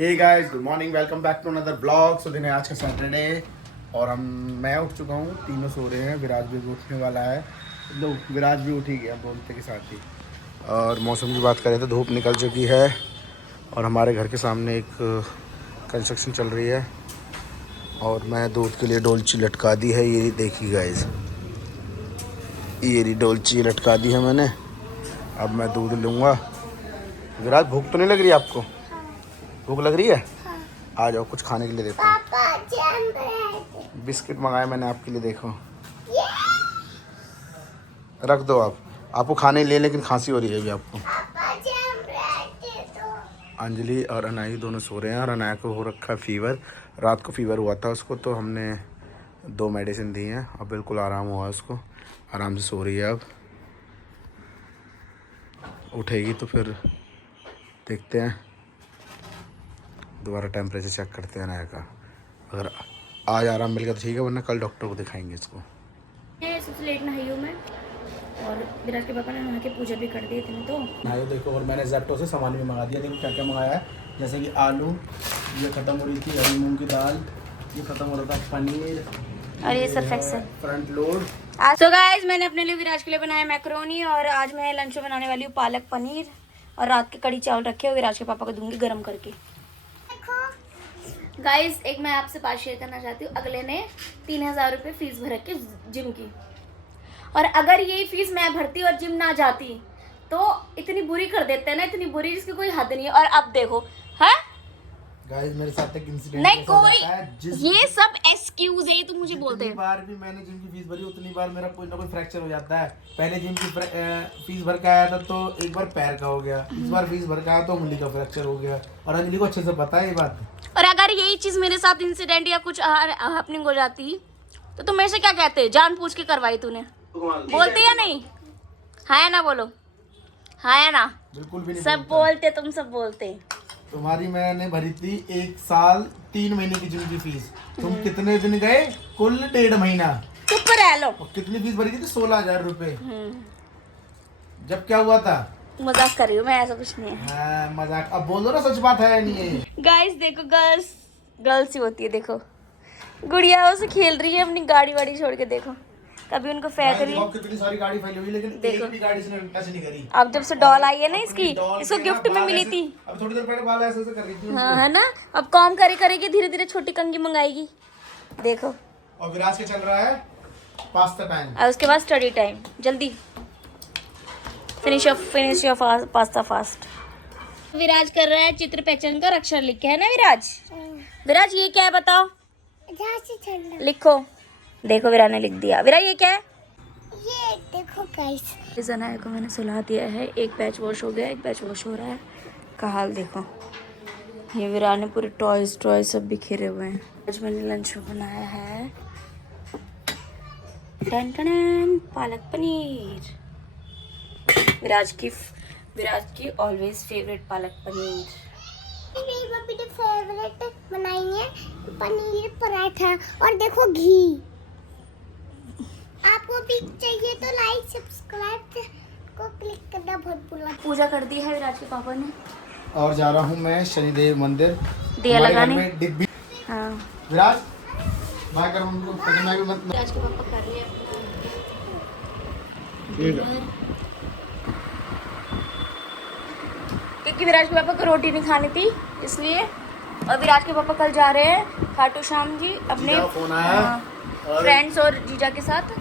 Hey guys, good morning, welcome back to another blog. So दिन है आज का सैटरडे और मैं उठ चुका हूँ, तीनों सो रहे हैं। विराज भी उठने वाला है, लो विराज भी उठ ही गया बोलते के साथ ही। और मौसम की बात करें तो धूप निकल चुकी है और हमारे घर के सामने एक कंस्ट्रक्शन चल रही है और मैं दूध के लिए डोलची लटका दी है। ये देखिए गाइस, ये डोलची लटका दी है मैंने। अब मैं दूध लूँगा। विराज, भूख तो नहीं लग रही आपको? भूख लग रही है? हाँ। आ जाओ, कुछ खाने के लिए देता हूँ। बिस्किट मंगाए मैंने आपके लिए, देखो। रख दो आप, आपको खाने ले, लेकिन खांसी हो रही है अभी आपको। अंजलि और अनाया दोनों सो रहे हैं और अनाया को हो रखा है फीवर। रात को फीवर हुआ था उसको, तो हमने 2 मेडिसिन दी हैं और बिल्कुल आराम हुआ उसको। आराम से सो रही है। अब उठेगी तो फिर देखते हैं, दोबारा टेम्परेचर चेक करते हैं अनाया का। अगर आज आराम मिल गया तो ठीक है, वरना कल डॉक्टर को दिखाएंगे इसको। सबसे लेट नहाई हूँ मैं और विराज के पापा ने नहा के पूजा भी कर दी थी तो नहाई देखो। और मैंने जेप्टो से सामान भी मंगा दिया। देखो क्या क्या मंगाया है, जैसे कि आलू, ये ख़त्म हो रही थी, हरी मूंग की दाल, ये ख़त्म हो रहा था, पनीर और ये सर्फेक्सल फ्रंट लोड। सो गाइस, मैंने अपने लिए विराज के लिए बनाया मैक्रोनी और आज मैं लंच में बनाने वाली हूँ पालक पनीर। और रात के कड़ी चावल रखे हुए विराज के पापा को दूंगी गर्म करके। गाइस, एक मैं आपसे बात शेयर करना चाहती हूँ। अगले ने 3000 रुपये फीस भर रखी जिम की, और अगर यही फीस मैं भरती और जिम ना जाती तो इतनी बुरी कर देते हैं ना, इतनी बुरी जिसकी कोई हद नहीं है। और अब देखो, है गाइस, मेरे साथ एक इंसिडेंट नहीं कोई, ये सब एक्सक्यूज है, ये तो मुझे बोलते हैं। जितनी बार भी मैंने जिम की फीस भरी, उतनी बार मेरा कोई ना कोई फ्रैक्चर हो जाता है। पहले जिम की फीस भर के आया था तो एक बार पैर का हो गया, इस बार फीस भर के आया तो उंगली का फ्रैक्चर हो गया। और अंजलि को अच्छे से पता है ये बात। और अगर यही चीज मेरे साथ इंसिडेंट या कुछ हैपनिंग हो जाती तो तुम मेरे से क्या कहते? जान पूछ के करवाई तूने, बोलते या नहीं? हाँ ना, बोलो हाँ या ना? बिल्कुल भी नहीं सब बोलते, तुम सब बोलते। तुम्हारी मैंने भरी थी 1 साल 3 महीने की जिम की फीस। तुम कितने दिन गए? कुल 1.5 महीना। चुप रह लो। और कितनी फीस भरी थी? 16,000 रुपए। जब क्या हुआ था? मजाक कर रही हूँ मैं, ऐसा कुछ नहीं है। हाँ, मजाक। अब बोलो ना, सच बात है या नहीं है? गाइस देखो, गर्ल्स ही होती है। देखो गुड़ियाओं से खेल रही है, अपनी गाड़ी वाड़ी छोड़ के। देखो कभी उनको फेंक रही है। कितनी सारी गाड़ी फैली हुई, लेकिन देखो, एक भी गाड़ी से टच नहीं करी। अब जब से डॉल आई है ना इसकी, इसको गिफ्ट में मिली थी। अब थोड़ी देर पहले बाल ऐसे कर रही थी। हाँ है ना, अब काम करेगी, धीरे धीरे छोटी कंगी मंगाएगी। देखो, और विराज के चल रहा है पास्ता टाइम, और उसके बाद स्टडी टाइम। जल्दी फिनिश योर पास्ता फास्ट। विराज कर रहा है चित्र पहचान का अक्षर लिख के, है ना विराज? विराज ये क्या है बताओ? लिखो। देखो विराज ने लिख दिया। विराज ये क्या है? ये देखो गाइस, अनाया को मैंने सुला दिया है। एक बैच वॉश हो गया, एक बैच वॉश हो रहा है। का हाल देखो, ये विराज ने पूरे टॉयज सब बिखेरे हुए हैं। आज मैंने लंच में बनाया है टन टन पालक पनीर। विराज की ऑलवेज फेवरेट पालक पनीर। मेरी मम्मी ने फेवरेट बनाई है पनीर पराठा। और देखो घी। आपको भी चाहिए तो लाइक सब्सक्राइब को क्लिक करना मत भूलना। पूजा कर दी है विराज के पापा ने। और जा रहा हूँ मैं शनिदेव मंदिर दिया लगाने। डिब्बी। हाँ विराज बाय कर उनको, मैं भी मत। विराज के पापा कर रहे हैं क्योंकि विराज के पापा को रोटी नहीं खानी थी इसलिए। और विराज के पापा कल जा रहे हैं खाटू श्याम जी अपने फोन आया फ्रेंड्स और जीजा के साथ।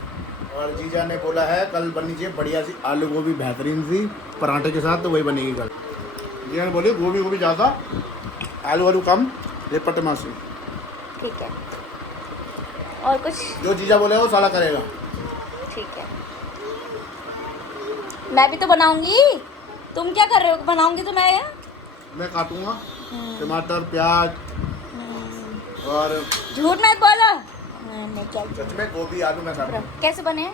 और जीजा ने बोला है कल बननी चाहिए बढ़िया सी आलू गोभी बेहतरीन सी पराठे के साथ, तो वही बनेगी कल। जीजा ने बोली गोभी ज़्यादा, आलू कम, ये पटमासी। ठीक है, और कुछ जो जीजा बोलेगा वो साला करेगा। ठीक है, मैं भी तो बनाऊंगी। तुम क्या कर रहे हो? बनाऊंगी तो मैं काटूंगा टमाटर प्याज और झूठ मत बोलो। नहीं क्या सच में गोभी आलू मैं काटूंगा। कैसे बने हैं?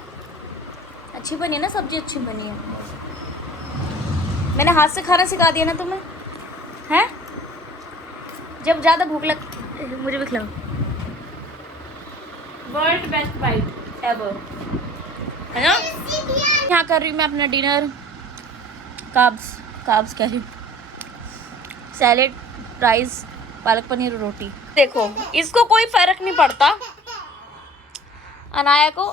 अच्छी बनी है ना सब्जी? अच्छी बनी है। मैंने हाथ से खाना सिखा दिया ना तुम्हें, हैं? जब ज़्यादा भूख लग मुझे भी खिलाओ। वर्ल्ड बेस्ट बाइट एवर, है ना? यहाँ कर रही हूँ मैं अपना डिनर। काब्स कह रही हूँ, सैलेड राइस, पालक पनीर और रोटी। देखो इसको कोई फर्क नहीं पड़ता, अनाया को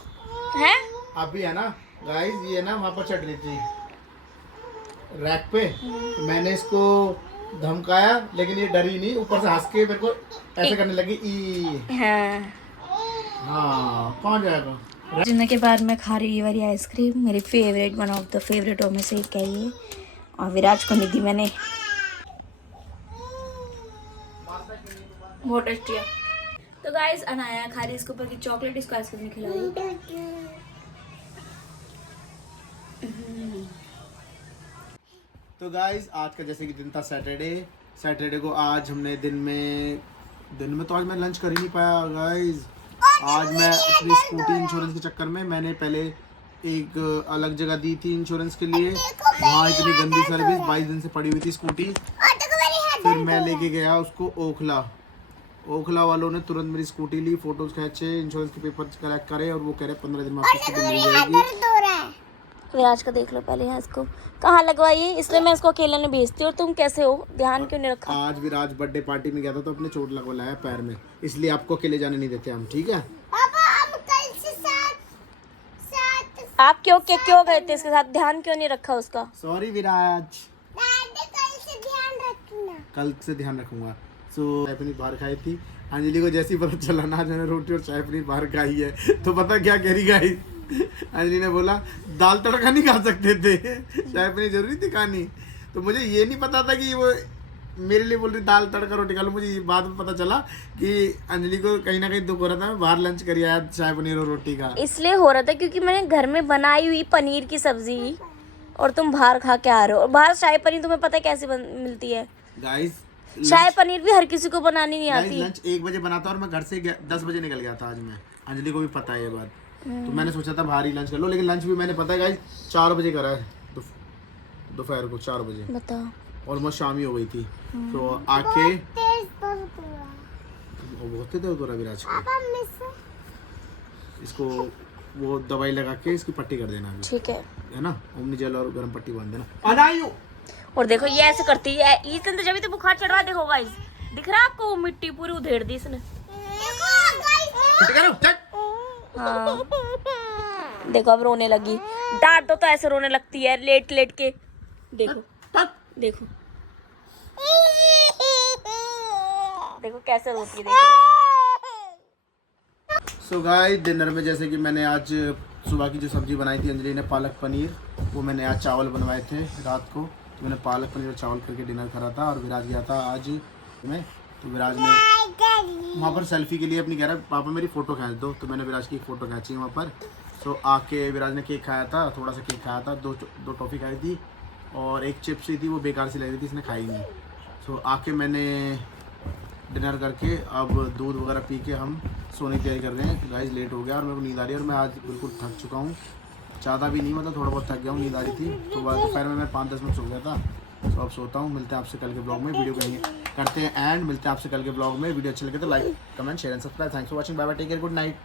है। अभी है ना गाइस, ये ना वहाँ पर चढ़ रही थी रैक पे, मैंने इसको धमकाया लेकिन ये डरी नहीं, ऊपर से हंस के मेरे को ऐसे करने लगी ई। हाँ कौन जाएगा। डिनर के बाद मैं खा रही ये वाली आइसक्रीम, मेरी फेवरेट, वन ऑफ द फेवरेटों में से एक है ये, और विराज को नहीं दी मैंने। बहुत टेस्टी है। तो गाइस अनाया खा रही इसके ऊपर की चॉकलेट, इसको आइसक्रीम नहीं खिला रही। तो गाइस आज का जैसे कि दिन था सैटरडे को आज हमने दिन में तो आज मैं लंच कर ही नहीं पाया गाइस। आज मैं अपनी स्कूटी इंश्योरेंस के चक्कर में मैंने पहले एक अलग जगह दी थी इंश्योरेंस के लिए, वहाँ इतनी गंदी सर्विस, 22 दिन से पड़ी हुई थी स्कूटी। फिर मैं लेके गया उसको ओखला वालों ने तुरंत मेरी स्कूटी ली, फोटोज खींचे, इंश्योरेंस के पेपर कलेक्ट करे और वो कह रहे 15 दिन में आपकी स्कूटी मिल जाएगी। विराज का देख लो पहले यहाँ इसको कहाँ लगवाई है, इसलिए मैं इसको अकेले ने भेजती हूँ। और तुम कैसे हो, ध्यान क्यों नहीं रखा? आज विराज बर्थडे पार्टी में गया था तो अपने चोट लगवा लाया पैर में, इसलिए आपको अकेले जाने नहीं देते हम, ठीक है? आप क्यों गए थे इसके साथ, ध्यान क्यों नहीं रखा उसका? सॉरी विराज, कल से ध्यान रखूंगा। सो चाय पनीर बाहर खाई थी, अंजलि को जैसे ही पता चला ना मैंने रोटी और चाय पनीर बाहर खाई है तो पता क्या कह रही गाई, अंजलि ने बोला दाल तड़का नहीं खा सकते थे, चाय पनीर जरूरी थी खानी। तो मुझे ये नहीं पता था कि वो मेरे लिए बोल रही दाल तड़का रोटी खा लो। मुझे ये बाद में पता चला कि अंजलि को कहीं ना कहीं दुख हो रहा था, मैं बाहर लंच कर आया चाय पनीर और रोटी का। इसलिए हो रहा था क्योंकि मैंने घर में बनाई हुई पनीर की सब्जी और तुम बाहर खा के आ रहे हो, और बाहर शाही पनीर तुम्हें पता है कैसे मिलती है गाइस। शाही पनीर भी हर किसी को बनानी नहीं आती। लंच 1 बजे बनाता और मैं घर से 10 बजे निकल गया था आज मैं, अंजलि को भी पता है ये बात। तो मैंने सोचा था बाहर ही लंच कर लो, लेकिन लंच भी मैंने पता है गाइस 4 बजे करा है, दोपहर को 4 बजे, बताओ ऑलमोस्ट शाम ही हो गई थी। तो आके बहुत तेज दर्द हो रहा है विराज को, इसको वो दवाई लगा के इसकी पट्टी कर देना अभी, ठीक है ना? ओमनी जेल और गर्म पट्टी बांध देना। अनायु और देखो ये ऐसे करती है, इस दिन जब भी तो बुखार चढ़ रहा है, देखो गाइस दिख रहा है आपको, वो मिट्टी पूरी उधेड़ दी इसने। हाँ देखो अब रोने लगी, डांट दो तो ऐसे रोने लगती है लेट लेट के, देखो देखो देखो कैसे रोती है, देखो। सो गाइस डिनर में जैसे कि मैंने आज सुबह की जो सब्जी बनाई थी अंजलि ने, पालक पनीर, वो मैंने आज चावल बनवाए थे रात को, तो मैंने पालक पनीर और चावल करके डिनर करा था। और विराज गया था आज में, तो विराज ने वहाँ पर सेल्फी के लिए अपनी कह रहा पापा मेरी फ़ोटो खींच दो, तो मैंने विराज की एक फ़ोटो खींची वहाँ पर। तो आके विराज ने केक खाया था, थोड़ा सा केक खाया था, दो टॉफ़ी खाई थी और एक चिप्स ही थी, वो बेकार सी लग रही थी, इसने खाई नहीं। तो आके मैंने डिनर करके अब दूध वगैरह पी के हम सोने की तैयारी कर रहे हैं। गाइस लेट हो गया और मेरे को नींद आ रही है और मैं आज बिल्कुल थक चुका हूँ, ज़्यादा भी नहीं, मतलब थोड़ा बहुत थक गया हूँ, नींद आ रही थी। तो दोपहर में मैं 5-10 मिनट सो गया था, तो अब सोता हूँ। मिलते हैं आपसे कल के ब्लॉग में, वीडियो कहीं करते हैं एंड मिलते हैं आपसे कल के ब्लॉग में। वीडियो अच्छी लगे तो like comment share and subscribe. Thanks for watching, bye bye, take care, good night.